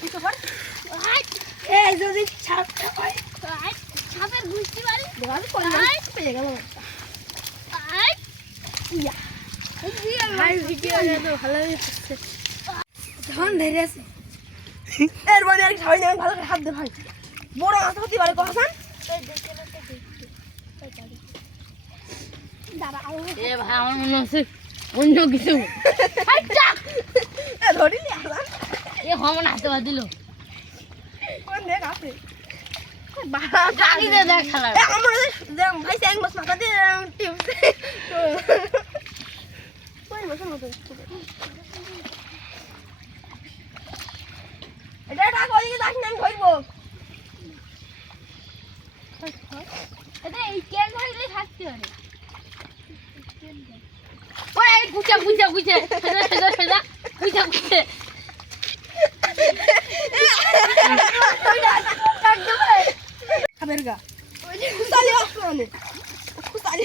কিছু কর এই যদি ছাপটা হয় ছাপের বুঝতে পারি দেওয়াল করলাম পেয়ে গেল ইয়া ভাই ভিডিও তো ভালোই হচ্ছে ধন ধরে আছে এর মানে আর খাওয়াই না ভালো করে হাত দে ভাই বড় মাছ হতে পারে কখন দাঁড়া এ ভাই আমার মনে হচ্ছে অন্য কিছু ধরিনি এ হমন হাতে বাদ দিল কোন দেখ আছে জানি দে দেখ খেলা এ আমরা ভাই স্যাং মাছ মাথা দিয়ে টিপস কোন মাছ মতো এটা টাকা ওইদিকে যাস না আমি ধরবো এটা এই কেন ধরলে থাকতে হবে ওই গুছা গুছা গুছা ফেদা ফেদা ফেদা গুছা গুছা খাবেরগা ওই যে কুসালি আসলে কুসালি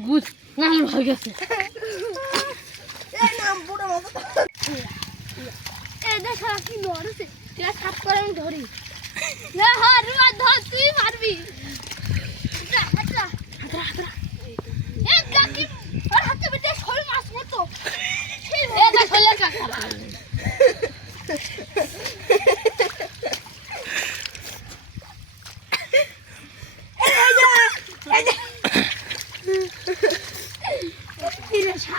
গুড নাম হয়ে গেছে এই নাম বুড়ো মতো এই দেখো কি নড়ছে তুই সাপ করে আমি ধরি এ হ্যাঁ রুয়া ধর তুই মারবি হাতরা হাতরা হাতরা এ কাকি আর হাতে বেটে শোল মাছ মতো এ দা শোলের কাকা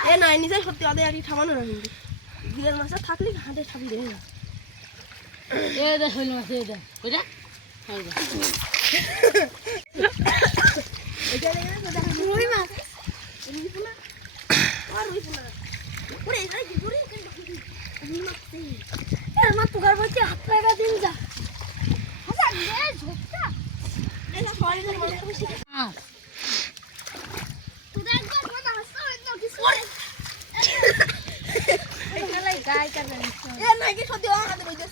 এ না নিজে সত্যি আদে আর থামানো না কিন্তু বিলের মাছটা থাকলে হাতে ছাবি দেয় না এ দা শোল মাছ এ দা কইরা এটা লেগে না দেখা রুই মাছ রুই পোনা আর রুই পোনা ওরে এখানে কি করে রুই মাছ এর মা তুগার বলছে হাত লাগা দিন যা আচ্ছা নে ঝোপটা এটা সরি না বলে খুশি তুই একবার কথা হাসছো না কিছু এখানে গায় কাটে এ নাকি সত্যি আমার হাতে রইছে